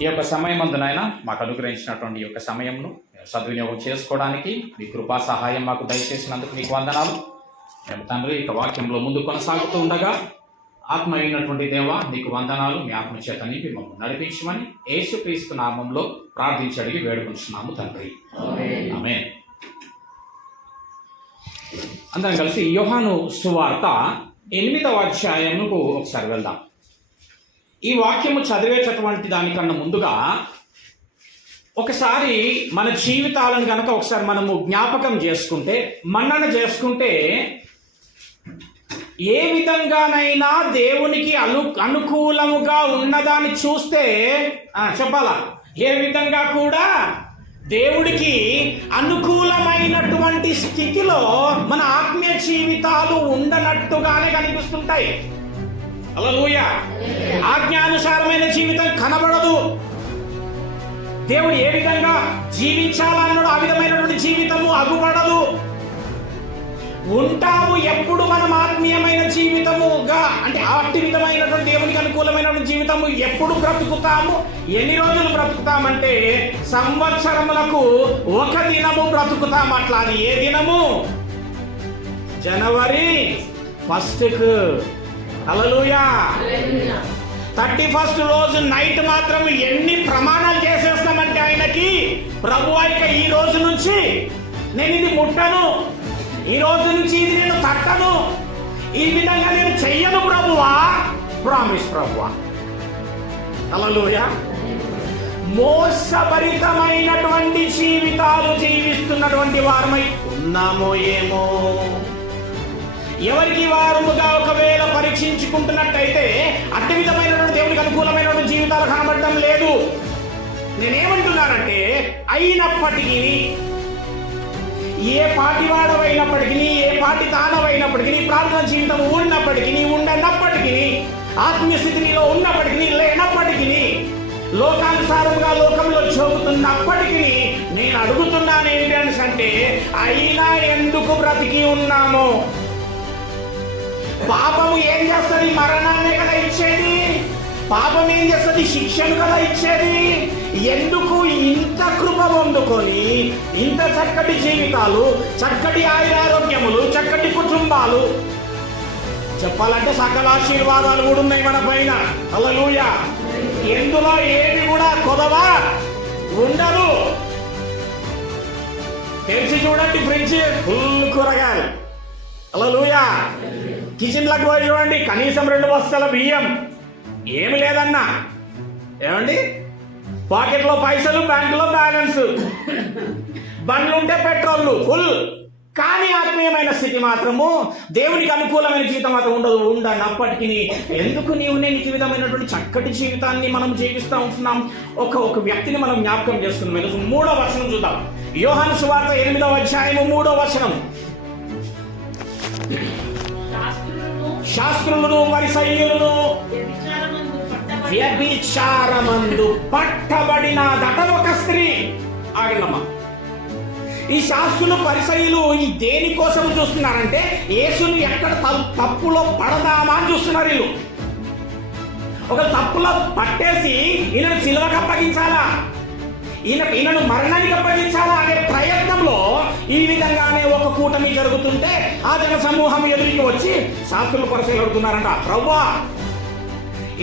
ఈ యొక్క సమయమందు నాయన మాకు అనుగ్రహించినటువంటి ఈ యొక్క సమయంను సద్వినియోగం చేసుకోవడానికి మీ కృపా సహాయం మాకు దయచేసినందుకు మీకు వందనాలు. మేము తండ్రి ఇక వాక్యంలో ముందు కొనసాగుతూ ఉండగా ఆత్మ అయినటువంటి దేవ నీకు వందనాలు. మీ ఆత్మ చేత నింపి మమ్మల్ని నడిపించమని యేసుక్రీస్తు నామంలో ప్రార్థించి అడిగి వేడుకుంటున్నాము తండ్రి, ఆమేన్. అందరం కలిసి యోహాను సువార్త 8వ అధ్యాయముకు ఒకసారి వెళ్దాం. ఈ వాక్యము చదివేటటువంటి దానికన్నా ముందుగా ఒకసారి మన జీవితాలను కనుక ఒకసారి మనము జ్ఞాపకం చేసుకుంటే, మన్నన చేసుకుంటే, ఏ విధంగానైనా దేవునికి అనుకూలముగా ఉన్నదాన్ని చూస్తే చెప్పాలా, ఏ విధంగా కూడా దేవుడికి అనుకూలమైనటువంటి స్థితిలో మన ఆత్మీయ జీవితాలు ఉండనట్టుగానే కనిపిస్తుంటాయి. హల్లెలూయా. ఆజ్ఞానుసారమైన జీవితం కనబడదు. దేవుడు ఏ విధంగా జీవించాలన్నాడు ఆ విధమైనటువంటి జీవితము అగుపడదు. ఉంటాము ఎప్పుడు మనం ఆత్మీయమైన జీవితముగా, అంటే అట్టి విధమైనటువంటి దేవునికి అనుకూలమైనటువంటి జీవితము ఎప్పుడు బ్రతుకుతాము, ఎన్ని రోజులు బ్రతుకుతామంటే సంవత్సరములకు ఒక దినము బ్రతుకుతాం. అట్లా అది ఏ దినము? జనవరి 1కు. హల్లెలూయా. 31st రోజు నైట్ మాత్రం ఎన్ని ప్రమాణాలు చేసేస్తామంటే ఆయనకి, ప్రభువా ఇక ఈ రోజు నుంచి నేను ఇది ముట్టను, ఈ రోజు నుంచి ఇది నేను తట్టను, ఈ విధంగా నేను చెయ్యను ప్రభువా, ప్రామిస్ ప్రభువా. హల్లెలూయా. మోసభరితమైనటువంటి జీవితాలు జీవిస్తున్నటువంటి వారమై ఉన్నామో ఏమో. ఎవరికి వారముగా ఒకవేళ పరీక్షించుకుంటున్నట్టయితే అట్టి విధమైనటువంటి దేవునికి అనుకూలమైనటువంటి జీవితాలు కనబడటం లేదు. నేనేమంటున్నానంటే, అయినప్పటికీ ఏ పాటి వాడవైనప్పటికీ, ఏ పాటి తానవైనప్పటికీ, ప్రార్థన జీవితం ఉన్నప్పటికీ ఉండనప్పటికీ, ఆత్మీయ స్థితిలో ఉన్నప్పటికీ లేనప్పటికీ, లోకానుసారంగా లోకంలో చూపుతున్నప్పటికీ నేను అడుగుతున్నాను ఏంటి అంటే, అయినా ఎందుకు బ్రతికి ఉన్నామో? పాపము ఏం చేస్తుంది? మరణాన్నే కదా ఇచ్చేది. పాపం ఏం చేస్తుంది? శిక్షను కదా ఇచ్చేది. ఎందుకు ఇంత కృప పొందుకొని ఇంత చక్కటి జీవితాలు, చక్కటి ఆయురారోగ్యములు, చక్కటి కుటుంబాలు, చెప్పాలంటే సకల ఆశీర్వాదాలు కూడా ఉన్నాయి మన పైన. హల్లెలూయా. ఎందులో ఏది కూడా కొదవా ఉండదు. తెలిసి చూడండి, ఫ్రిడ్జ్ ఫుల్ కూరగాయలు. హల్లెలూయా. కిచెన్లకు పోయి చూడండి, కనీసం 2 బస్తాల బియ్యం, ఏమి లేదన్నా. ఏమండి, పాకెట్లో పైసలు, బ్యాంకులో బ్యాలెన్స్, బండ్లుంటే పెట్రోల్ ఫుల్. కానీ ఆత్మీయమైన స్థితి మాత్రము, దేవునికి అనుకూలమైన జీవితం మాత్రం ఉండదు. ఉండనప్పటికీ ఎందుకు నేను ఈ విధమైనటువంటి చక్కటి జీవితాన్ని మనం జీవిస్తూ ఉంటున్నాం? ఒక వ్యక్తిని మనం జ్ఞాపకం చేసుకున్నాం. 3వ వచనం చూద్దాం. యోహాను సువార్త 8వ అధ్యాయము 3వ వచనం. శాస్త్రులను పరిసయ్యులను వ్యభిచారమందు పట్టబడినదట ఒక స్త్రీ. ఆగండమ్మా. ఈ శాస్త్రులు పరిసయ్యులు ఈ దేనికోసం చూస్తున్నారంటే, యేసుని ఎక్కడ తప్పులో పడదామా అని చూస్తున్నారు. వీళ్ళు ఒక తప్పులో పట్టేసి ఈయనను సిలువకు అప్పగించాలా, ఈయనను మరణానికి అప్పగించాలా అనే ప్రయత్నంలో ఈ విధంగానే ఒక కూటమి జరుగుతుంటే ఆ జన సమూహం ఎదురికి వచ్చి శాస్త్రులు పరిశీలన అడుగుతున్నారంట, ప్రభువా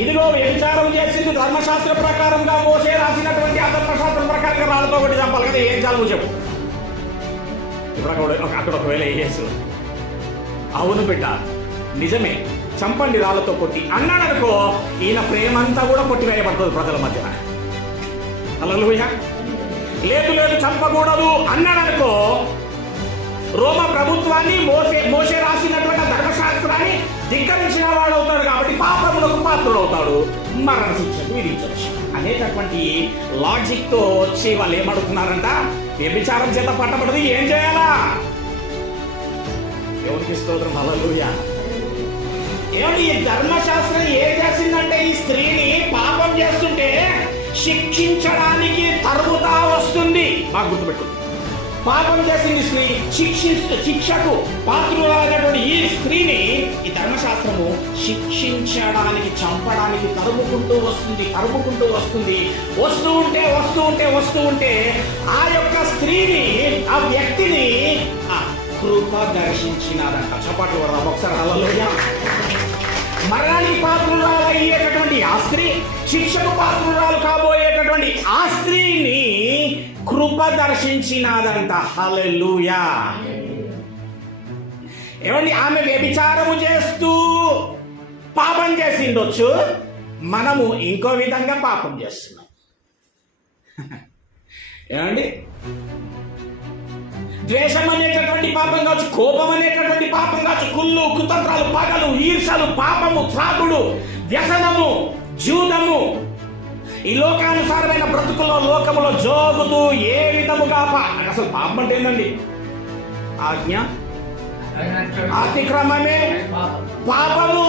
ఇదిగో వ్యభిచారం చేసింది ధర్మశాస్త్ర ప్రకారంగా మోసే రాసినటువంటి ఆ ధర్మశాస్త్రం ప్రకారంగా రాళ్ళతో ఒకటి చంపాలి కదా, ఏం చాలు చెప్పు. ఇప్పుడు అక్కడ ఒకవేళ యేసు అవును బిడ్డ నిజమే చంపండి రాళ్ళతో కొట్టి అన్నాడు అనుకో, ఈయన ప్రేమంతా కూడా కొట్టివేయబడుతుంది ప్రజల మధ్యన. హల్లెలూయా. లేదు చంపకూడదు అన్నాడు అనుకో, రోమ ప్రభుత్వాన్ని మోసే రాసినటువంటి ధర్మశాస్త్రాన్ని ధిక్కరించిన వాడు అవుతాడు. కాబట్టి పాపములకు పాత్రుడు అవుతాడు, మరణ శిక్షకు విధించవచ్చు అనేటటువంటి లాజిక్ తో వచ్చి వాళ్ళు ఏమడుగుతున్నారంట, వ్యభిచారం చేత పట్టబడదు, ఏం చేయాలా? ఎవరికి స్తోత్రం. హల్లెలూయా. ఏమంటే ఈ ధర్మశాస్త్రం ఏం చేసిందంటే, ఈ స్త్రీని పాపం చేస్తుంటే శిక్షించడానికి తరుగుతా వస్తుంది. బాగా గుర్తుపెట్టు. పాపం చేసింది స్త్రీ, శిక్షకు పాత్రులైనటువంటి ఈ స్త్రీని ఈ ధర్మశాస్త్రము శిక్షించడానికి, చంపడానికి తరుముకుంటూ వస్తుంది. వస్తూ ఉంటే ఆ యొక్క స్త్రీని, ఆ వ్యక్తిని కృప దర్శించినారంట. చపాట్లు వరదాం ఒకసారి. హల్లెలూయా. మరణానికి పాత్రురాలు అయ్యేటటువంటి ఆ స్త్రీ, శిక్షకు పాత్రురాలు కాబోయేటటువంటి ఆ స్త్రీని కృప దర్శించినాదంట. హల్లెలూయా. ఏమండి, ఆమె వ్యభిచారము చేస్తూ పాపం చేసిండొచ్చు, మనము ఇంకో విధంగా పాపం చేస్తున్నాం. ఏమండి, ద్వేషం అనేటటువంటి పాపం కావచ్చు, కోపం అనేటటువంటి పాపం కావచ్చు, కుళ్ళు, కుతంత్రాలు, పగలు, ఈర్షలు, పాపము, త్రాగుడు, వ్యసనము, జూదము, ఈ లోకానుసారమైన లోకములో జోగుతూ ఏ విధముగా అసలు పాపం అంటే ఏంటండి? ఆజ్ఞ అతిక్రమమే పాపము.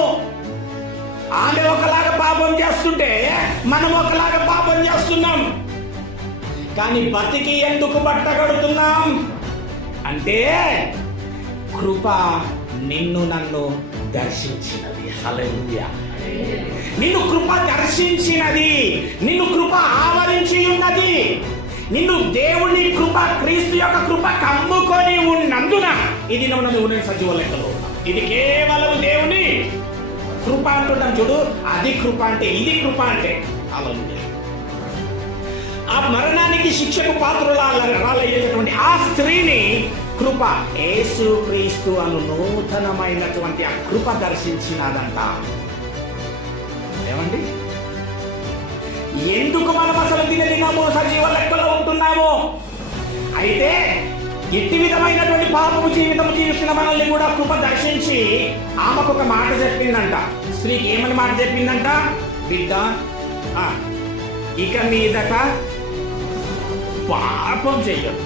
ఆమె ఒకలాగా పాపం చేస్తుంటే మనం ఒకలాగా పాపం చేస్తున్నాం. కానీ బతికి ఎందుకు బట్టగడుతున్నాం అంటే కృప నిన్ను నన్ను దర్శించినది. హల్లెలూయా. నిన్ను కృప దర్శించినది, నిన్ను కృప ఆవరించి ఉన్నది, నిన్ను దేవుని కృప, క్రీస్తు యొక్క కృప కమ్ముకొని ఉన్నందున ఇది నువ్వు సజీవ లెక్కలో ఉన్నావు. ఇది కేవలం దేవుని కృప అంటున్నాం చూడు. అది కృప అంటే, ఇది కృప అంటే. హల్లెలూయా. ఆ మరణానికి, శిక్షకు పాత్రులయ్యేటటువంటి ఆ స్త్రీని కృప, యేసు క్రీస్తు అను నూతనమైనటువంటి ఆ కృప దర్శించినదంట. ఏమండి, ఎందుకు మనం అసలు దినదినము సజీవ లెక్కలో ఉంటున్నాము? అయితే ఎట్టి విధమైనటువంటి పాపము జీవితం జీవిస్తున్న మనల్ని కూడా కృప దర్శించి ఆమెకు ఒక మాట చెప్పిందంట. స్త్రీకి ఏమని మాట చెప్పిందంట? బిడ్డ, ఇక మీదట పాపం చెయ్యదు.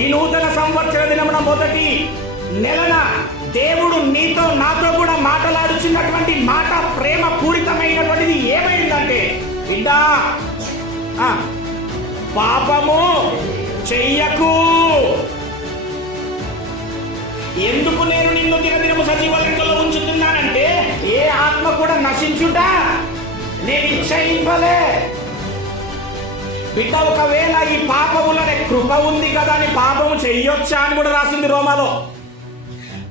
ఈ నూతన సంవత్సర దినమున మొదటి నెలన దేవుడు నీతో నాతో కూడా మాట్లాడుచున్నటువంటి మాట ప్రేమ పూరితమైనటువంటిది ఏమైందంటే, బిడ్డ పాపము చెయ్యకు. ఎందుకు నేను నిన్ను దినదినము సజీవ లెక్కలో ఉంచుతున్నానంటే, ఏ ఆత్మ కూడా నశించుట నేను ఇచ్చయింపలే. బిడ్డ, ఒకవేళ ఈ పాపములనే కృప ఉంది కదా అని పాపము చెయ్యొచ్చా అని కూడా రాసింది రోమాలో.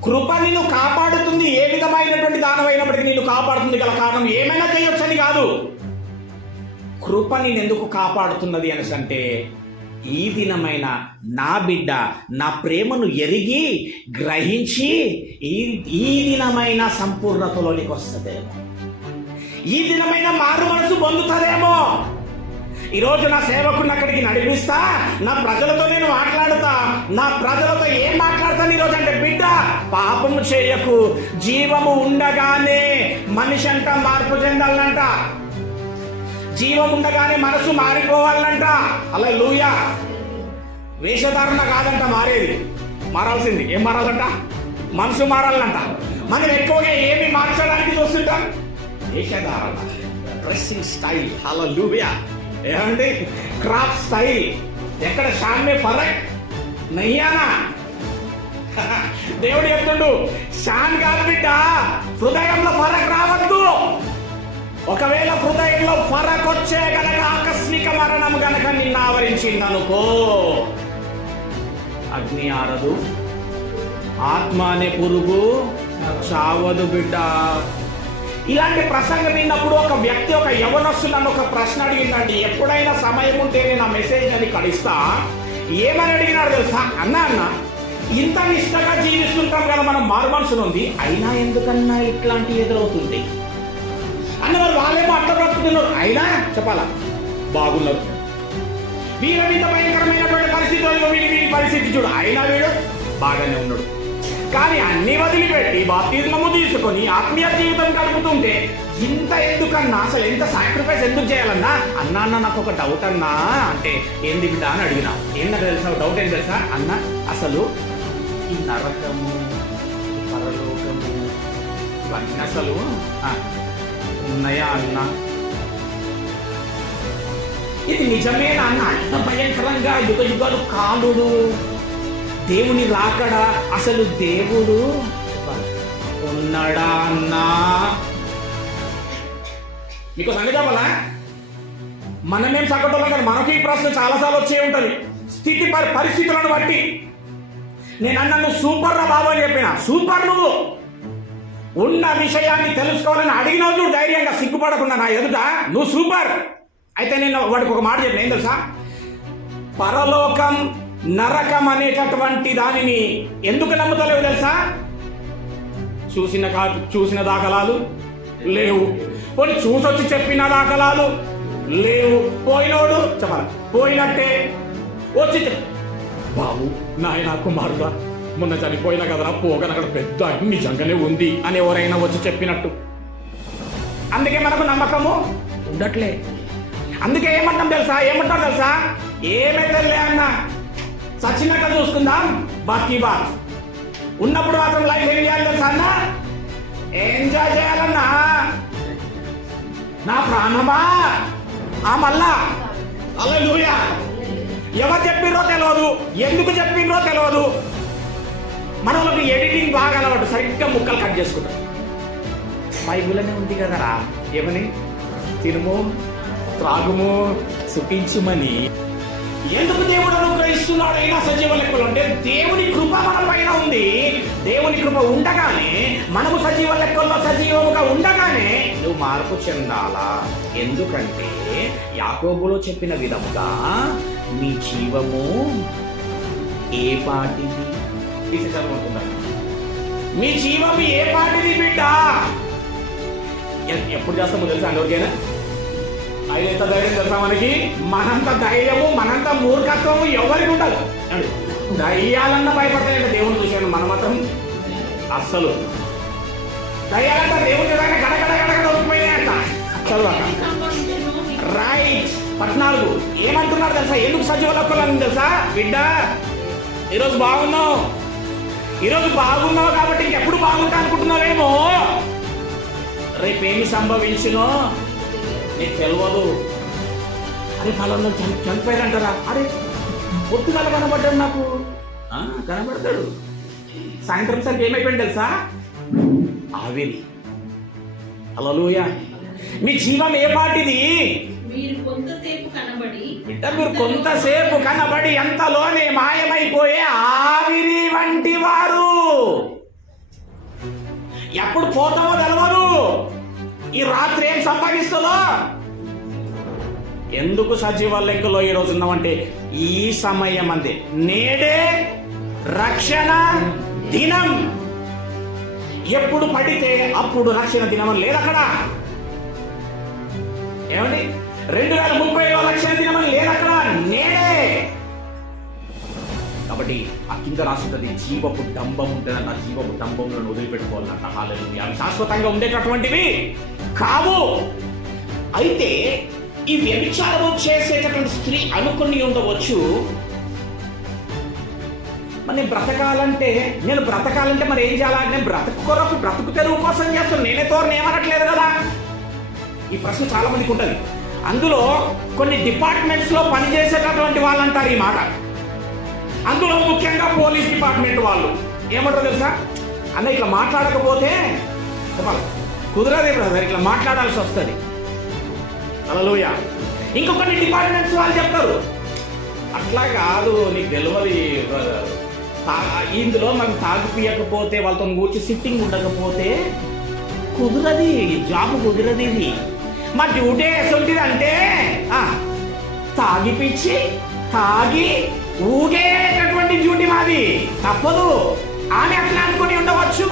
కృప నిన్ను కాపాడుతుంది. ఏ విధమైనటువంటి దానమైనప్పటికీ నిన్ను కాపాడుతుంది గల కారణం ఏమైనా చేయొచ్చని కాదు. కృప నిన్ను ఎందుకు కాపాడుతున్నది అనేసి అంటే, ఈ దినమైన నా బిడ్డ నా ప్రేమను ఎరిగి గ్రహించి ఈ దినమైన సంపూర్ణతలోనికి వస్తుందేమో, ఈ దినమైన మారు మనసు పొందుతుందేమో. ఈరోజు నా సేవకుడిని అక్కడికి నడిపిస్తా, నా ప్రజలతో నేను మాట్లాడుతా, నా ప్రజలతో ఏం మాట్లాడతాను ఈరోజు అంటే, బిడ్డ పాపము చేయకు. జీవము ఉండగానే మనిషి అంట మార్పు చెందాలంట, జీవం ఉండగానే మనసు మారిపోవాలంట. హల్లెలూయా. వేషధారణ కాదంట మారాల్సింది. ఏం మారాలంట? మనసు మారాలంట. మనం ఎక్కువగా ఏమి మార్చడానికి చూస్తుంటాం? వేషధారణ, డ్రెస్సింగ్ స్టైల్. హల్లెలూయా. ఏమండి, క్రాఫ్ట్ స్టైల్. ఎక్కడ షాన్ మే ఫరక్ నయ్యానా? దేవుడు చెప్తుండు, షాన్ కాదు బిడ్డ, హృదయంలో ఫరక్ రావద్దు. ఒకవేళ హృదయంలో ఫరక్ వచ్చే గనక ఆకస్మిక మరణం గనక నిన్ను ఆవరించిందనుకో, అగ్ని ఆరదు, ఆత్మ అనే పురుగు చావదు బిడ్డ. ఇలాంటి ప్రసంగం విన్నప్పుడు ఒక వ్యక్తి, ఒక యవనస్తుడు నన్ను ఒక ప్రశ్న అడిగిందండి. ఎప్పుడైనా సమయం ఉంటే నేను ఆ మెసేజ్ అని కలుస్తా. ఏమని అడిగినాడు తెలుసా? అన్న ఇంత నిష్టగా జీవిస్తుంటాం కదా మనం, మారు మనసులు ఉంది, అయినా ఎందుకన్నా ఇట్లాంటి ఎదురవుతుంది అన్నవారు. వాళ్ళేమో అట్లా బ్రతుకుతున్నారు, అయినా చెప్పాలా బాగున్నారు. వీళ్ళ మీద భయంకరమైనటువంటి పరిస్థితుల్లో వీడి పరిస్థితి చూడు, అయినా వీడు బాగానే ఉన్నాడు. కానీ అన్ని వదిలిపెట్టి బాప్తిజమము తీసుకొని ఆత్మీయ జీవితం గడుపుతుంటే ఇంత ఎందుకన్నా, అసలు ఎంత సాక్రిఫైస్ ఎందుకు చేయాలన్నా? అన్నా నాకు ఒక డౌట్ అన్నా అంటే, ఏంది బిడ్డ అని అడిగినా. ఏంటో తెలుసా డౌట్? ఏం తెలుసా అన్న, అసలు ఈ నరకము, పరలోకము ఇవన్నీ అసలు ఉన్నాయా అన్న? ఇది నిజమేనా అన్న? అంత భయంకరంగా యుగ యుగాలు కాలుడు దేవుని రాకడా? అసలు దేవుడు ఉన్నాడా అన్నా? మీకు సంగతి చెప్పాలా? మనమేం సగటులో కానీ మనకి ఈ ప్రశ్న చాలాసార్లు వచ్చే ఉంటుంది. స్థితి పరిస్థితులను బట్టి నేను అన్న సూపర్ రా బాబు అని చెప్పిన. సూపర్, నువ్వు ఉన్న విషయాన్ని తెలుసుకోవాలని అడిగినావు చూడు, ధైర్యంగా సిగ్గుపడకుండా నా ఎదుట నువ్వు సూపర్. అయితే నేను వాడికి ఒక మాట చెప్పిన, ఏం తెలుసా? పరలోకం నరకం అనేటటువంటి దానిని ఎందుకు నమ్ముతలేవు తెలుసా? చూసిన దాఖలాలు లేవు. పోనీ చూసొచ్చి చెప్పిన దాఖలాలు లేవు. పోయినోడు చెప్పాలి, పోయినట్టే వచ్చి బాబు నాయన కుమారుడా మొన్న చనిపోయిన కదరా, పోగన అక్కడ పెద్ద నిజంగానే ఉంది అని ఎవరైనా వచ్చి చెప్పినట్టు. అందుకే మనకు నమ్మకము ఉండట్లే. అందుకే ఏమంటాం తెలుసా? ఏమైతే అన్న, సచ్చినాక చూసుకుందాం, బాకీ బాత్. ఉన్నప్పుడు మాత్రం లైఫ్ ఏం చేయాలి తెలుసా అన్న? ఎంజాయ్ చేయాలన్నా నా ప్రాణమా. మళ్ళా హల్లెలూయా. ఎవరు చెప్పిండ్రో తెలియదు, ఎందుకు చెప్పిండ్రో తెలియదు. మనకి ఎడిటింగ్ బాగా అలవాటు, సరిగ్గా ముక్కలు కట్ చేసుకుంటాం. బైబిల్లోనే ఉంది కదరా, ఏమని? తినుము త్రాగుము సుఖించుమని. ఎందుకు దేవుడు అనుగ్రహిస్తున్నాడు అయినా సజీవ లెక్కలు అంటే దేవుని కృప మన పైన ఉంది. దేవుని కృప ఉండగానే, మనము సజీవ లెక్కల్లో సజీవముగా ఉండగానే నువ్వు మార్పు చెందాలా. ఎందుకంటే యాకోబులో చెప్పిన విధముగా మీ జీవము ఏ పాటిది? మీ జీవము ఏ పాటిది బిడ్డ? ఎప్పుడు చేస్తామో తెలుసా అందరికైనా? అది ఎంత ధైర్యం తెలుసా మనకి? మనంత ధైర్యము మనంత మూర్ఖత్వము ఎవరికి ఉండదు. దయ్యాలన్నా భయపడతాయంటే దేవుని చూశాను, మనం మాత్రం అస్సలు. దయ్యాలంటే దేవుని చూడగానే గడగడ గడగడ దొరికిపోయినాయంట. చదువాక రైట్ 14 ఏమంటున్నారు తెలుసా? ఎందుకు సజీవ లెక్కలు తెలుసా? బిడ్డ ఈరోజు బాగున్నావు కాబట్టి ఇంకెప్పుడు బాగుంటా అనుకుంటున్నావేమో. రేపేమి సంభవించునో నీకు తెలియదు. అరే ఫలంలో చనిపోయారంటారా? అరే పొద్దుగాల కనబడ్డాడు నాకు. కనబడతాడు. సాయంత్రం సరికి ఏమైపోయింది తెలుసా? ఆవిరి. హల్లెలూయా. మీ జీవం ఏ పాటిది? మీరు కొంతసేపు కనబడి ఎంతలోనే మాయమైపోయే ఆవిరి వంటి వారు. ఎప్పుడు పోతామో తెలవదు. ఈ రాత్రి ఏం సంభవిస్తుందో. ఎందుకు సజీవ లెక్కలో ఈ రోజు ఉన్నామంటే ఈ సమయం అంతే. నేడే రక్షణ దినం. ఎప్పుడు పడితే అప్పుడు రక్షణ దినం లేదు అక్కడ. ఏమండి? 2030లో రక్షణ దినం లేదు అక్కడ, నేడే. కాబట్టి ఆ కింద రాసుంటది, జీవపు డంబం ఉంటుందన్న. జీవపు డంబంలో వదిలిపెట్టుకోవాలన్నట. హల్లెలూయా. అవి శాశ్వతంగా ఉండేటటువంటివి కావు. అయితే ఈ వ్యభిచారం చేసేటటువంటి స్త్రీ అనుకుని ఉండవచ్చు, మరి నేను బ్రతకాలంటే మరి ఏం చేయాలి? నేను బ్రతుకు తెరువు కోసం చేస్తాను, నేనే తోరని ఏమనట్లేదు కదా. ఈ ప్రశ్న చాలా మందికి ఉంటుంది. అందులో కొన్ని డిపార్ట్మెంట్స్ లో పనిచేసేటటువంటి వాళ్ళు అంటారు ఈ మాట. అందులో ముఖ్యంగా పోలీస్ డిపార్ట్మెంట్ వాళ్ళు ఏమంటారు తెలుసా? అన్న ఇట్లా మాట్లాడకపోతే కుదరదే బ్రదర్, ఇట్లా మాట్లాడాల్సి వస్తుంది. హల్లెలూయా. ఇంకొన్ని డిపార్ట్మెంట్స్ వాళ్ళు చెప్తారు, అట్లా కాదు, నీకు తెలియదు, ఇందులో మనం తాగిపియకపోతే, వాళ్ళతో కూర్చి సిట్టింగ్ ఉండకపోతే కుదరది, జాబ్ కుదరదు. ఇది మా డ్యూటీ ఎసొంటిది అంటే తాగి ఊగేటటువంటి డ్యూటీ మాది, తప్పదు. ఆమె అట్లా అనుకుని ఉండవచ్చు.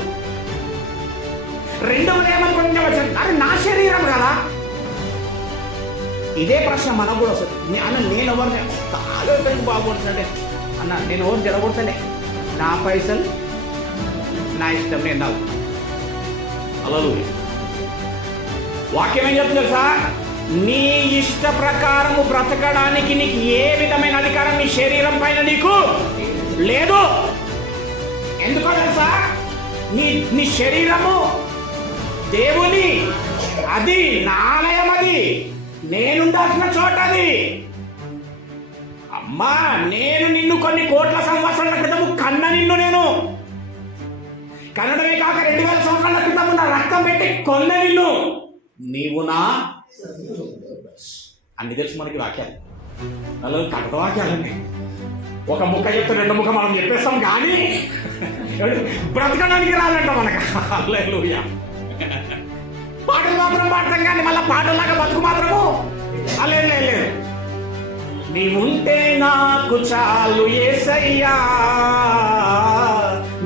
రెండవది ఏమనుకుని ఉండవచ్చు, అది నా శరీరం కదా. ఇదే ప్రశ్న మనకు కూడా వస్తుంది. అన్న నేను ఎవరిని తాగేపైకి బాగుపడుతుంటే, అన్న నేను ఎవరు జరగొడతలే, నా పైసలు నా ఇష్టం, నేను తాగు. హల్లెలూయా. వాక్యం ఏం చెప్తుంది తెలుసా? నీ ఇష్ట ప్రకారము బ్రతకడానికి నీకు ఏ విధమైన అధికారం నీ శరీరం పైన నీకు లేదు. ఎందుకో తెలుసా? నీ శరీరము దేవుని, అది నా ఆలయం, అది నేనుండా ఉండాల్సిన చోటది. అమ్మా, నేను నిన్ను కొన్ని కోట్ల సంవత్సరాల క్రితము కన్న నిన్ను నేను కన్నడమే కాక 2000 సంవత్సరాల క్రితం నా రక్తం పెట్టి కొన్న నిన్ను. నీవు నా అన్ని తెలుసు మనకి వాక్యాలు, నల్ల కథ వాక్యాలండి. ఒక ముక్క చెప్తే 2 ముక్క మనం చెప్పేస్తాం, కానీ బ్రతకడానికి రాదంట మనకు. హల్లెలూయా. పాటలు మాత్రం పాడతాం, కానీ మళ్ళీ పాటలాగా బతుకు మాత్రము లేదు. నీవుంటే నాకు చాలు యేసయ్యా,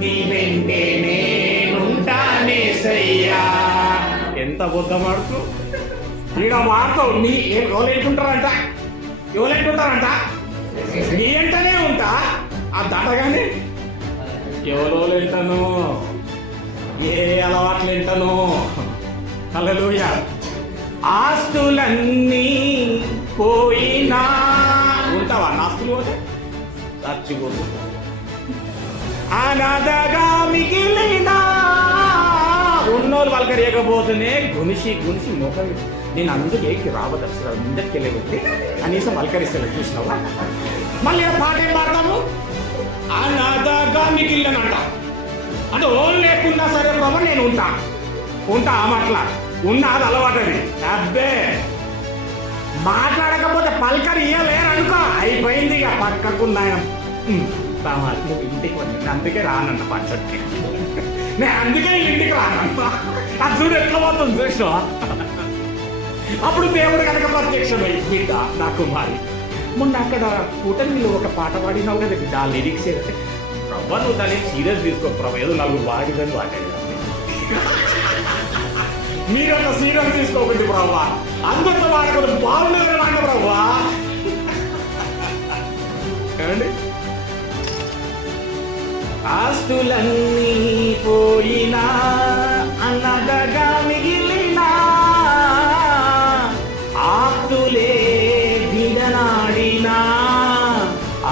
నీ వెంటే నేనుంటానేసయ్యా. ఎంత బుద్ధం ఆడుతూ ఈడ వాడతావు. నీ ఎవరేంటుంటారంట నీ వెంటనే ఉంటా. ఆ దాటగానే ఎవరో వింటాను, ఏ అలవాట్లు వింటాను. హల్లెలూయా. ఆస్తులన్నీ పోయినా ఉంటావా? నాస్తులు పోతే చచ్చిపోతు. అనాథగా మిగిలినా ఉన్నోళ్ళు వలకరియకపోతేనే గునిసి మొక్కలు. నేను అందుకే రావద్దు, ముందరికి వెళ్ళబట్టి కనీసం వలకరిస్తాను. చూసినావా? మళ్ళీ పాట ఏం పాడతాము? అనాథగా మిగిలినంట అంటే ఓన్ లేకున్నా సరే బాబా నేను ఉంటా అట్లా ఉన్నది అలవాటది. అబ్బే, మాట్లాడకపోతే పలకరి ఇయ్యలేరు అనుకో, అయిపోయింది. ఇక పక్కకున్నాయ ఇంటికి నేను అందుకే రానన్న పంచకి, నేను అందుకే ఇంటికి రానన్న. అది చూడు ఎట్లా పోతుంది చూసినా. అప్పుడు దేవుడు కనుక ప్రత్యక్షమై, బిడ్డ నా కుమారి, మొన్న అక్కడ కూటమిలో ఒక పాట పాడినావు కదా బిడ్డ, ఆ లిరిక్స్ ఏదంటే ప్రభా నువ్వు దాన్ని సీరియస్ తీసుకో ప్రభా, ఏదో 4 వాడిదని వాడాడు. మీరంతా సీరియస్ తీసుకోకండి ప్రభా, అందరితో వాడకూడదు, బాగుండదని వాడ ప్రభా. ఏమండి? ఆస్తులన్నీ పోయినా అన్నదగా మిగిలినా, ఆస్తులే విడనాడినా,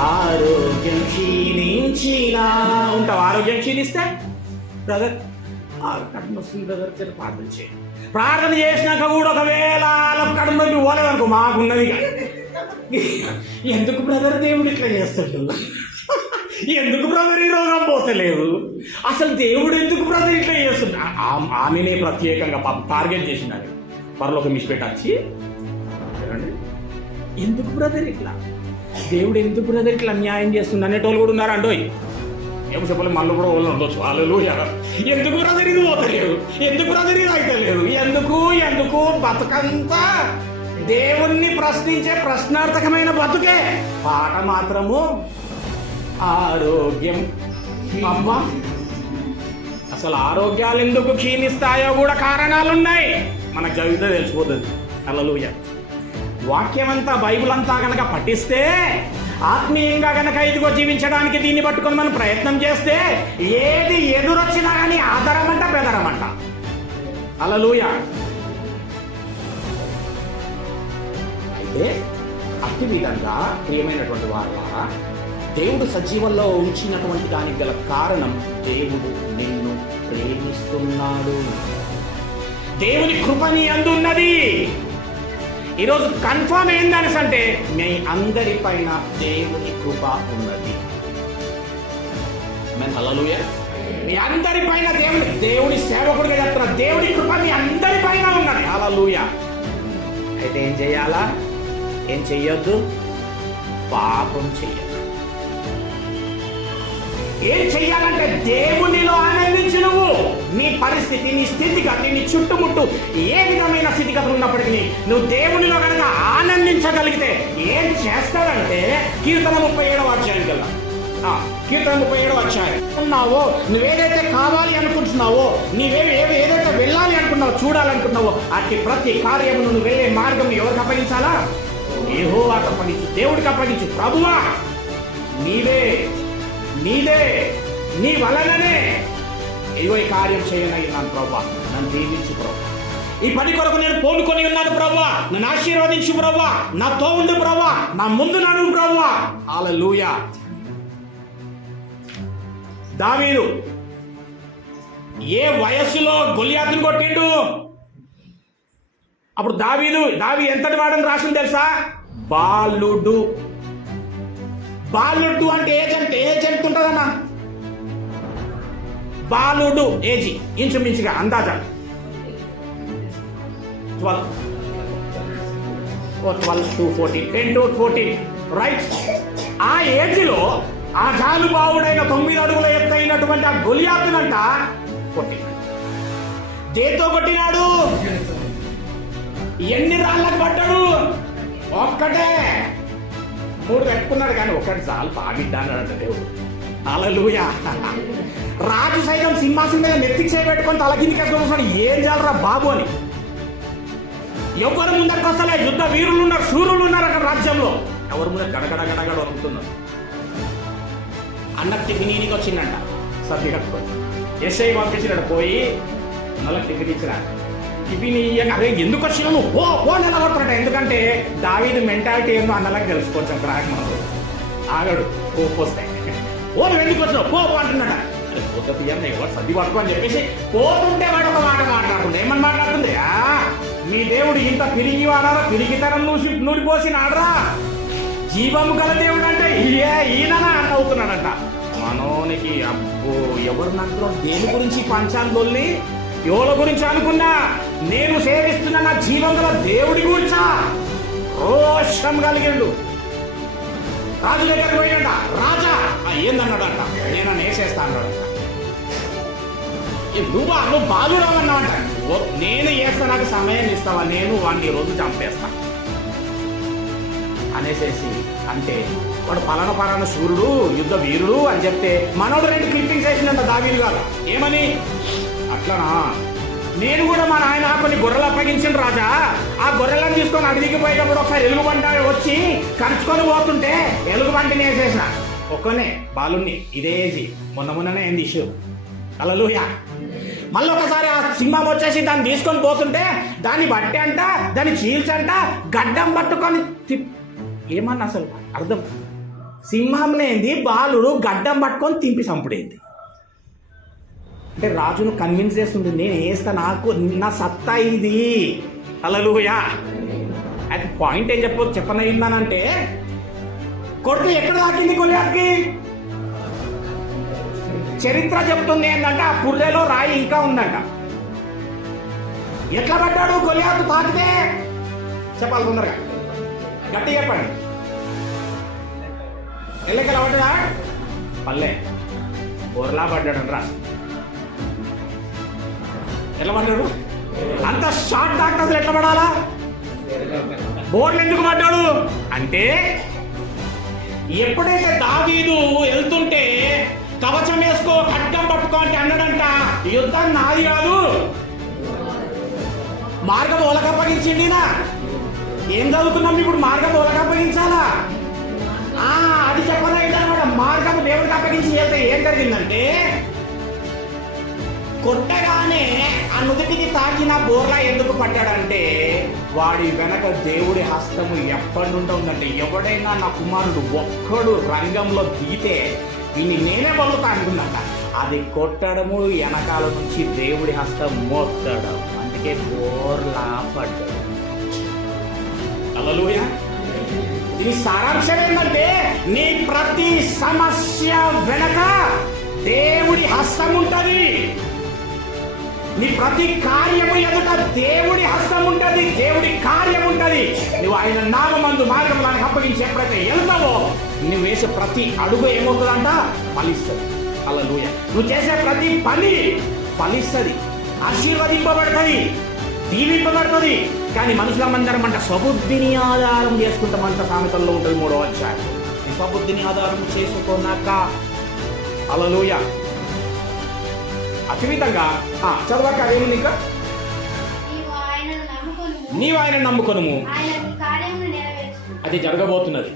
ఆరోగ్యం క్షీణించినా. ఉంటావు? ఆరోగ్యం క్షీణిస్తే బ్రదర్ కడుపు వస్తుంది బ్రదర్, ప్రార్థన చేయండి. ప్రార్థన చేసినాక కూడా ఒకవేళ కడుపు నొప్పి పోలేదనుకో, మాకున్నది. ఎందుకు బ్రదర్ దేవుడు ఇట్లా చేస్తాడు? ఎందుకు బ్రదర్ ఈ రోగం పోతలేదు? అసలు దేవుడు ఎందుకు బ్రదర్ ఇట్లా చేస్తుండ? ఆమెనే ప్రత్యేకంగా టార్గెట్ చేసినారు. పరలోక మిషిపెట్టచ్చి ఎందుకు బ్రదర్ ఇట్లా, దేవుడు ఎందుకు బ్రదర్ ఇట్లా అన్యాయం చేస్తుంది అనేటోళ్ళు కూడా ఉన్నారు. అంటోయ్ ఏమో చెప్పలేదు, మళ్ళీ కూడా వాళ్ళు ఉండొచ్చు. వాళ్ళు ఎందుకు బ్రదర్ ఇది పోతలేదు, ఎందుకు బ్రదర్ ఇది అయితలేదు, ఎందుకు బతుకంతా దేవుణ్ణి ప్రశ్నించే ప్రశ్నార్థకమైన బతుకే. పాట మాత్రము ఆరోగ్యం. అమ్మా, అసలు ఆరోగ్యాలు ఎందుకు క్షీణిస్తాయో కూడా కారణాలున్నాయి. మనకు చదివితే తెలిసిపోతుంది. హల్లెలూయా. వాక్యం అంతా, బైబిల్ అంతా కనుక పఠిస్తే, ఆత్మీయంగా కనుక ఇదిగో జీవించడానికి దీన్ని పట్టుకొని మనం ప్రయత్నం చేస్తే, ఏది ఎదురొచ్చినా కానీ ఆధారమంట బెదరమంట. హల్లెలూయా. అయితే అట్టి విధంగా ప్రియమైనటువంటి వారా, దేవుడు సజీవంలో ఉంచినటువంటి దానికి గల కారణం, దేవుడు నిన్ను ప్రేమిస్తున్నాడు. దేవుని కృప నీ యందు ఉన్నది. ఈరోజు కన్ఫర్మ్ ఏందనేసి అంటే, మీ అందరి పైన దేవుని కృప ఉన్నది. హల్లెలూయా. మీ అందరి పైన దేవుని సేవకుడిగా చెప్తున్నా, దేవుని కృప మీ అందరి పైన ఉన్నది. హల్లెలూయా. అయితే ఏం చేయాలా? ఏం చెయ్యొద్దు? పాపం చెయ్యొద్దు. ఏం చెయ్యాలంటే దేవునిలో ఆనందించు. నువ్వు నీ పరిస్థితి, నీ స్థితిగతి, నీ చుట్టుముట్టు ఏ విధమైన స్థితిగతులు ఉన్నప్పటికీ నువ్వు దేవునిలో కనుక ఆనందించగలిగితే ఏం చేస్తాడంటే, కీర్తన 37వ అధ్యాయం కల్లా, కీర్తన 37వ అధ్యాయం ఉన్నావో, నువ్వేదైతే కావాలి అనుకుంటున్నావో, ఏదైతే వెళ్ళాలి అనుకున్నావో, చూడాలనుకున్నావో, అట్టి ప్రతి కార్యమును నువ్వు వెళ్ళే మార్గం ఎవరికి అప్పగించాలా? యెహోవాకు అప్పగించు, దేవుడికి అప్పగించు. ప్రభువా నీదే, నీ వలననే ఇదిగో ఈ కార్యం చేయనయ్యాను ప్రభా, నన్ను దీవించు ప్రభా, ఈ పని కొరకు నేను పూనుకొని ఉన్నాను ప్రభా, నన్ను ఆశీర్వదించు ప్రభా, నాతో ఉండు ప్రభా, నా ముందు నడువు ప్రభా. హల్లెలూయా. దావీదు ఏ వయస్సులో గొలియాతును కొట్టిండు? అప్పుడు దావి ఎంతటి వాడని రాసింది తెలుసా? బాలుడు. బాలుడు అంటే ఏజ్ ఎంత ఉంటుందన్నా? బాలుడు ఏజీ ఇంచుమించుగా అందాజా 12 to 14, 10 to 14, రైట్? ఆ ఏజ్లో ఆ జానుబావుడైన 9 అడుగుల ఎత్తైనటువంటి ఆ గొలియాతునంట కొట్టినాడు. దేంతో కొట్టినాడు? ఎన్ని రాళ్ళకు పడ్డాడు? ఒక్కటే. 3 పెట్టుకున్నాడు కానీ ఒకటి చాలు పాగిడ్డాడు దేవుడు. హల్లెలూయా. రాజు సైతం సింహాసనం మీద నెత్తికి చేయబెట్టుకొని తల కిందికి వేసుకొని ఏం చాలరా బాబు అని. ఎవరు ముందరికి వస్తలే, యుద్ధ వీరులు ఉన్నారు, శూరులు ఉన్నారు అక్కడ రాజ్యంలో. ఎవరు ముందర గడగడ వణుకుతున్నారు. అన్నకు టిఫినీనికి వచ్చిందంట సర్ది కట్టుకొని. ఎస్ఐ పంపించినాడు, పోయి అన్నలకు టిఫిన్ ఇచ్చినాడు. టిఫిన్ అరే ఎందుకు వచ్చినా నువ్వు పో నిలబడుతున్నాడు. ఎందుకంటే దావీదు మెంటాలిటీ ఏందో అన్నలకు తెలుసు కొంచెం మనకు. ఆగాడు పోస్తాయి. నువ్వు ఎందుకు వచ్చినావు పో అంటున్నాడు. అరే పోతే తీయన్న ఎవరు సర్ది పట్టుకో అని చెప్పేసి పోతుంటే వాడు ఒక మాట మాట్లాడుతుంది. ఏమని మాట్లాడుతుంది? మీ దేవుడు ఇంత పిరిగి వాడారా, పిరిగితనం నూరిపోసినాడరా, జీవము గల దేవుడు అంటే ఈయననా అని అవుతున్నాడంట. మనోనికి అబ్బో ఎవరు నన్ను దేని గురించి పంచాలు దొల్లి యోల గురించి అనుకున్నా, నేను సేవిస్తున్న నా జీవం గల దేవుడి గురించా రోషం కలిగిండు. రాజు దగ్గరికి పోయినట. రాజా ఏందన్నాడంట? నేను వేసేస్తా అన్నాడంట. నువ్వు బాలు రావన్నావంట. నేను వేస్తా, నాకు సమయం ఇస్తావా, నేను వాడిని రోజు చంపేస్తా అనేసేసి అంటే వాడు పలాన సూర్యుడు యుద్ధ వీరుడు అని చెప్తే మనోడు 2 క్లిప్పింగ్స్ వేసినంత దావీదు కాదు. ఏమని? అట్లనా, నేను కూడా మా నాయన కొన్ని గొర్రెలు అప్పగించిన రాజా, ఆ గొర్రెలను తీసుకొని అడవికి పోయేటప్పుడు ఒకసారి ఎలుగుబంట వచ్చి కరుచుకొని పోతుంటే ఎలుగుబంటిని వేసేసిన ఒక్కనే బాలుని. ఇదేసి మొన్ననే ఏంది ఇష్యూ. హల్లెలూయా. మళ్ళీ ఒకసారి ఆ సింహం వచ్చేసి దాన్ని తీసుకొని పోతుంటే దాన్ని బట్టి అంట, దాన్ని చీల్చంట, గడ్డం పట్టుకొని ఏమన్నా అసలు అర్థం? సింహంనేంది బాలుడు గడ్డం పట్టుకొని తింపి చంపుడేంది అంటే రాజును కన్విన్స్ చేస్తుంది. నేను వేస్తా, నాకు నా సత్తా ఇది. హల్లెలూయా. అయితే పాయింట్ ఏం చెప్పనయిందనంటే కొడుకు ఎక్కడ దాకింది గొలియాతుకి? చరిత్ర చెప్తుంది ఏంటంటే ఆ పుర్రెలో రాయి ఇంకా ఉందంట. ఎట్లా పడ్డాడు గొలియాతు తాకితే? చెప్పాలి తొందరగా, గట్టి చెప్పండి. ఎల్లకెలా పడ్డా? పల్లె బోర్లా పడ్డాడు రా. ఎట్లా పడ్డాడు? అంత షార్ట్ డాక్టర్ అసలు ఎట్లా పడాలా? బోర్లు ఎందుకు పడ్డాడు అంటే ఎప్పుడైతే దావీదు వెళ్తుంటే కవచం వేసుకో, ఖడ్గం పట్టుకో అంటే అన్నాడంట, యుద్ధం నాది కాదు, మార్గం ఓలకు అప్పగించిండినా. ఏం చదువుతున్నాం ఇప్పుడు? మార్గం ఓలకు అప్పగించాలా? అది చెప్పనమాట. మార్గం దేవుడికి అప్పగించి వెళ్తే ఏం జరిగిందంటే కొట్టగానే ఆ నుదుటికి తాకిన బోర్లా ఎందుకు పడ్డాడంటే వాడి వెనక దేవుడి హస్తము ఎప్పటి నుండి ఉందంటే ఎవడైనా నా కుమారుడు ఒక్కడు రంగంలో దిగితే వీన్ని నేనే బలుతా అనుకున్నాక అది కొట్టడము వెనకాల నుంచి దేవుడి హస్తం మోస్తాడు. అందుకే బోర్లా పడ్డాడు. హల్లెలూయా. దీని సారాంశం ఏంటంటే నీ ప్రతి సమస్య వెనక దేవుడి హస్తం ఉంటది. నీ ప్రతి కార్యము ఎదుట దేవుడి హస్తం ఉంటది, దేవుడి కార్యం ఉంటది. నువ్వు ఆయన నామందు మార్గం దానికి అప్పగించి ఎప్పుడైతే వెళ్తావో నువ్వు వేసే ప్రతి అడుగు ఏమవుతుందంట? ఫలిస్తుంది. హల్లెలూయా. నువ్వు చేసే ప్రతి పని ఫలిస్తుంది, ఆశీర్వదింపబడుతుంది, దీవింపబడుతుంది. కానీ మనుషులమందరం అంట స్వబుద్ధిని ఆధారం చేసుకుంటామంట. సామెతల్లో ఉంటుంది 3వ అధ్యాయం. స్వబుద్ధిని ఆధారం చేసుకున్నాక హల్లెలూయా అతిమితంగా చదవక అదేముంది ఇంకా? నీవు ఆయన నమ్ముకొనుము, అది జరగబోతున్నది.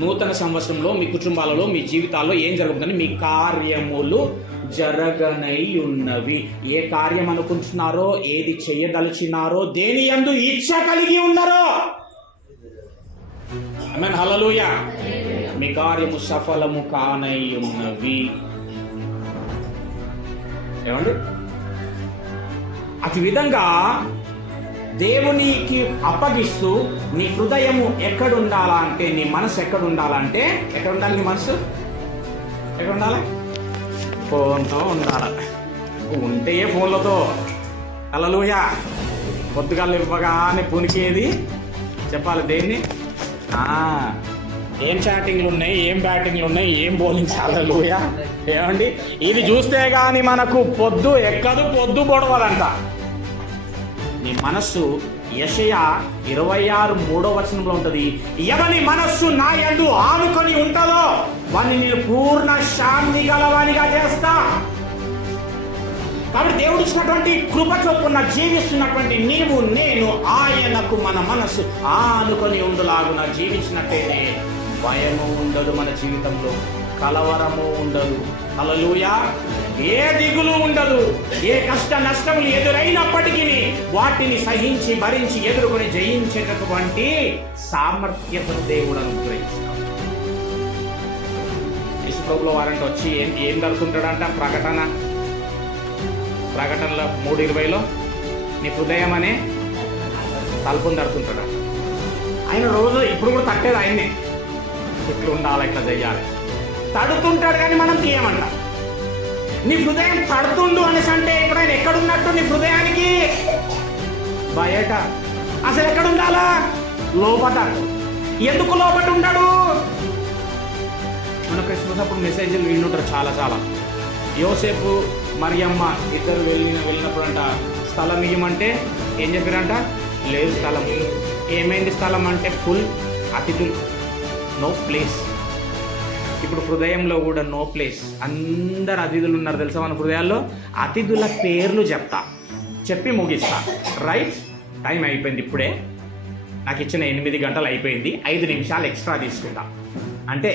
నూతన సంవత్సరంలో మీ కుటుంబాలలో మీ జీవితాల్లో ఏం జరగబోతుంది? మీ కార్యములు జరగనై ఉన్నవి. ఏ కార్యం అనుకుంటున్నారో, ఏది చేయదలిచినారో, దేని యందు ఇచ్చ కలిగి ఉన్నారో, ఆమేన్ హల్లెలూయా, మీ కార్యము సఫలము కానై ఉన్నవి. ఏమండి? అతి విధంగా దేవునికి అప్పగిస్తూ నీ హృదయము ఎక్కడుండాలా అంటే, నీ మనసు ఎక్కడుండాలంటే, ఎక్కడ ఉండాలి నీ మనసు? ఎక్కడ ఉండాలి? ఫోన్తో ఉండాలి. ఉంటే ఫోన్లతో. హల్లెలూయా. పొద్దుగా ఇవ్వగానే పునికేది చెప్పాలి దేన్ని? ఏం చాటింగ్లు ఉన్నాయి, ఏం బ్యాటింగ్లు ఉన్నాయి, ఏం బౌలింగ్స్. హల్లెలూయా. ఏమండి, ఇది చూస్తే కానీ మనకు పొద్దు ఎక్కదు, పొద్దు పొడవదంట. నీ మనస్సు యెషయా 26:3 ఉంటుంది. ఎవని మనస్సు నా యందు ఆనుకొని ఉంటుందో వాడిని నేను పూర్ణ శాంతి గలవానిగా చేస్తా. కాబట్టి దేవుడు ఇచ్చినటువంటి కృప చొప్పున జీవిస్తున్నటువంటి నీవు నేను ఆయనకు మన మనస్సు ఆనుకొని ఉండులాగున జీవించినట్టయితే భయము ఉండదు మన జీవితంలో, కలవరము ఉండదు. హల్లెలూయా. ఏ దిగులు ఉండదు. ఏ కష్ట నష్టములు ఎదురైనప్పటికీ వాటిని సహించి భరించి ఎదుర్కొని జయించేటటువంటి సామర్థ్యతను దేవుడు అనుగ్రహిస్తాడు. యేసుప్రభుల వారంట వచ్చి ఏం కలుగుతుంటాడంట? ప్రకటనలో 3:20 నీ హృదయం అనే తలుపుని తడుతుంటాడు. ఆయన రోజు ఇప్పుడు కూడా తట్టేది ఆయన్నే. ఇట్లా ఉండాలి, ఇట్లా చెయ్యాలి, తడుతుంటాడు కానీ మనం తీయమంట. నీ హృదయం తడుతుండు అనేసి అంటే ఇప్పుడు ఆయన ఎక్కడున్నట్టు? నీ హృదయానికి బయట. అసలు ఎక్కడ ఉండాలా? లోపట. ఎందుకు లోపట ఉంటాడు? మన క్రిస్మస్ అప్పుడు మెసేజ్లు వింటుంటారు చాలా. యోసేపు మరియమ్మ ఇద్దరు వెళ్ళినప్పుడు అంట స్థలం ఇవ్వమంటే ఏం చెప్పారంట? లేదు స్థలం. ఏమైంది స్థలం అంటే? ఫుల్ అతిథులు, నో ప్లేస్. ఇప్పుడు హృదయంలో కూడా నో ప్లేస్. అందరు అతిథులు ఉన్నారు తెలుసా మన హృదయాల్లో. అతిథుల పేర్లు చెప్పి ముగిస్తా. రైట్, టైం అయిపోయింది. ఇప్పుడే నాకు ఇచ్చిన 8 గంటలు అయిపోయింది. 5 నిమిషాలు ఎక్స్ట్రా తీసుకుంటా. అంటే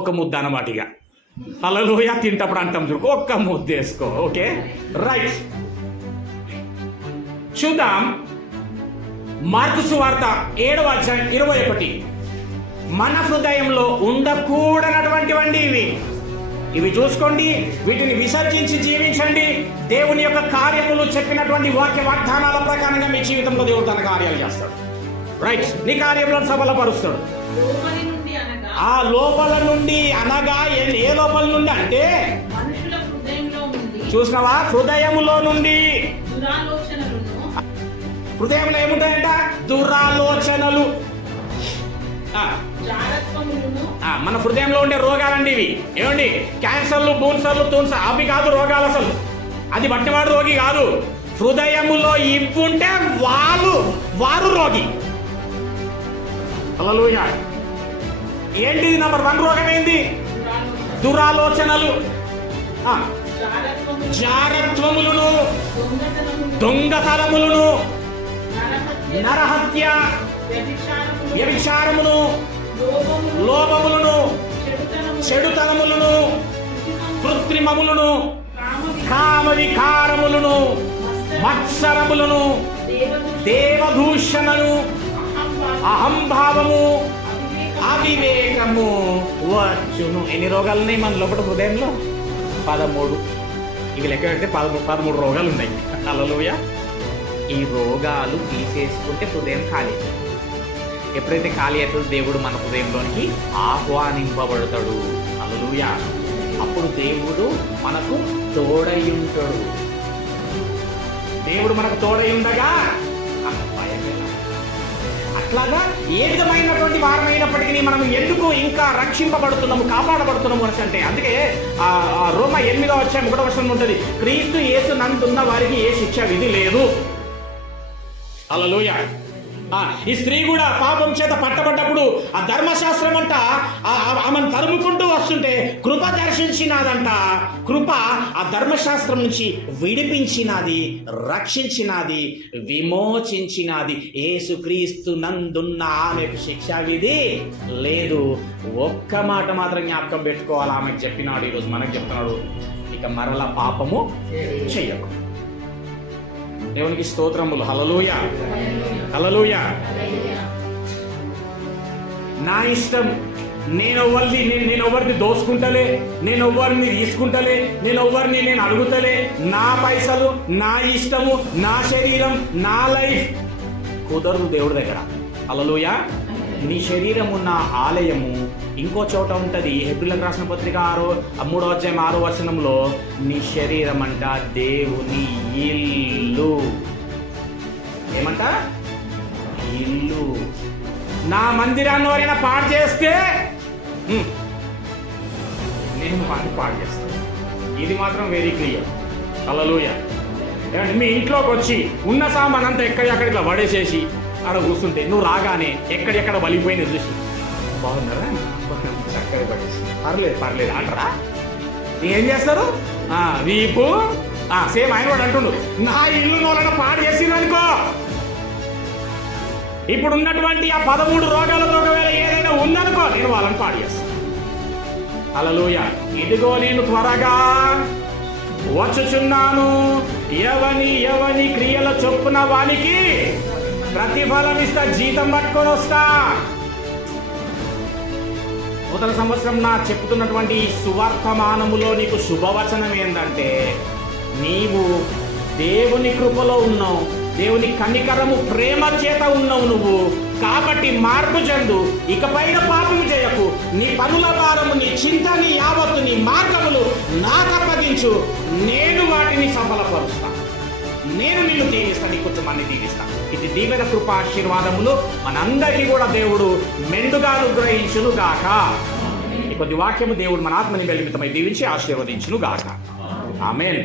ఒక ముద్ద అన్నమాట. ఇక హల్లెలూయా తింటప్పుడు అంటాం చూడు, ఒక్క ముద్ద వేసుకో. Okay, right. చూద్దాం మార్కు సువార్త 7:21. మన హృదయంలో ఉండకూడనటువంటివండి ఇవి చూసుకోండి, వీటిని విసర్జించి జీవించండి. దేవుని యొక్క కార్యములు చెప్పినటువంటి వాక్య వాగ్దానాల ప్రకారంగా మీ జీవితంలో దేవుడు తన కార్యాలు చేస్తాడు. రైట్, నీ కార్యంలో సఫలపరుస్తాడు. ఆ లోపల నుండి అనగా ఏ లోపల నుండి అంటే చూసినవా? హృదయములో నుండి. హృదయంలో ఏముంటాయంట? దురాలోచనలు. మన హృదయంలో ఉండే రోగాలండి ఇవి. ఏమండి? క్యాన్సర్లు, బూన్సర్లు, తూన్సర్ అవి కాదు రోగాలు. అసలు అది బట్టివాడు రోగి కాదు. హృదయములో ఇవ్వుంటే వారు రోగి. హల్లెలూయా. ఏంటిది? నంబర్ 1 రోగం ఏంది? దురాలోచనలు, జారత్వములను, దొంగతనములను, నరహత్య, వ్యభిచారమును, లోభములను, చెడుతనములను, కృత్రిమములను, కామవికారములను, మత్సరములను, దేవదూషణను, అహంభావము, అవివేకము వచ్చును. ఎన్ని రోగాలు ఉన్నాయి మన లోపల హృదయంలో? 13. ఇవి లెక్క పెడితే 13 రోగాలు ఉన్నాయి. హల్లెలూయా. ఈ రోగాలు తీసేసుకుంటే హృదయం ఖాళీ. ఎప్పుడైతే ఖాళీ అవుతుందో దేవుడు మన హృదయంలోనికి ఆహ్వానింపబడతాడు. హల్లెలూయా. అప్పుడు దేవుడు మనకు తోడై ఉంటాడు. దేవుడు మనకు తోడై ఉండగా అట్లాగా ఏ విధమైనటువంటి వారమైనప్పటికీ మనం ఎందుకు ఇంకా రక్షింపబడుతున్నాము, కాపాడబడుతున్నాము అని అంటే, అందుకే రోమా 8:1 ఉంటుంది. క్రీస్తు యేసు నందున్న వారికి ఏ శిక్ష విధి లేదు. హల్లెలూయా. ఈ స్త్రీ కూడా పాపం చేత పట్టబడ్డప్పుడు ఆ ధర్మశాస్త్రం అంట ఆమెను తరుముకుంటూ వస్తుంటే కృప దర్శించినాదంట. కృప ఆ ధర్మశాస్త్రం నుంచి విడిపించినది, రక్షించినది, విమోచించినది. యేసుక్రీస్తు నందున్న ఆమెకు శిక్షా విధి లేదు. ఒక్క మాట మాత్రం జ్ఞాపకం పెట్టుకోవాలి. ఆమెకు చెప్పినాడు, ఈరోజు మనకు చెప్తున్నాడు, ఇక మరల పాపము చెయ్యకు. దేవునికి స్తోత్రములు. హల్లెలూయా, హల్లెలూయా. నా ఇష్టం నేను ఎవరిని దోసుకుంటలే, నేను ఎవరిని తీసుకుంటలే, నేను అడుగుతలే. నా పైసలు, నా ఇష్టము, నా శరీరం, నా లైఫ్ కుదరదు దేవుడి దగ్గర. హల్లెలూయా. నీ శరీరము నా ఆలయము. ఇంకో చోట ఉంటుంది హెబ్రీయులకు రాసిన పత్రిక 3వ అధ్యాయం 6వ వచనంలో, నీ శరీరం అంట దేవుని ఇల్లు. ఏమంట? ఇల్లు. నా మందిరాన్ని ఎవరైనా పాడు చేస్తే నేను వాడిని పాడు చేస్తాను. ఇది మాత్రం వెరీ క్లియర్. హల్లెలూయా. ఏమంటే మీ ఇంట్లోకి వచ్చి ఉన్న సామాన్ అంతా ఎక్కడెక్కడ ఇట్లా పడేసేసి ఆడ కూర్చుంటే నువ్వు రాగానే ఎక్కడెక్కడ వలిపోయిన చూసి బాగున్నారా, చక్కగా పడేసి పర్లేదు అంటారా? ఏం చేస్తారు? వీపు సేమ్ ఆయన కూడా అంటుండు, నా ఇల్లు నోళ్ళ పాడు చేసిందనుకో, ఇప్పుడు ఉన్నటువంటి ఆ 13 రోగాలతో ఒకవేళ ఏదైనా ఉందనుకో, నేను వాళ్ళని పాడు చేస్తాను. హల్లెలూయా. ఇదిగో నేను త్వరగా వచ్చుచున్నాను, ఎవని క్రియల చొప్పున వానికి ప్రతిఫలం ఇస్తా, జీతం పట్టుకొని వస్తా. నూతన సంవత్సరం నా చెప్తున్నటువంటి ఈ సువర్తమానములో నీకు శుభవచనం ఏంటంటే, నీవు దేవుని కృపలో ఉన్నావు, దేవుని కనికరము ప్రేమ చేత ఉన్నావు నువ్వు. కాబట్టి మార్పు చెందు, ఇకపైన పాపము చేయకు. నీ పనుల భారము, నీ చింత, నీ యావత్తు, నీ మార్గములు నాకు అప్పగించు. నేను వాటిని సఫలపరుస్తా. నేను నిన్ను దీవిస్తా, నీ కుటుంబాన్ని దీవిస్తా. ఇది దీవెన కృప ఆశీర్వాదములు మనందరికీ కూడా దేవుడు మెండుగా అనుగ్రహించును గాక. ఈ కొద్ది వాక్యము దేవుడు మన ఆత్మని వెలిమితమై దీవించి ఆశీర్వదించును గాక. ఆమేన్.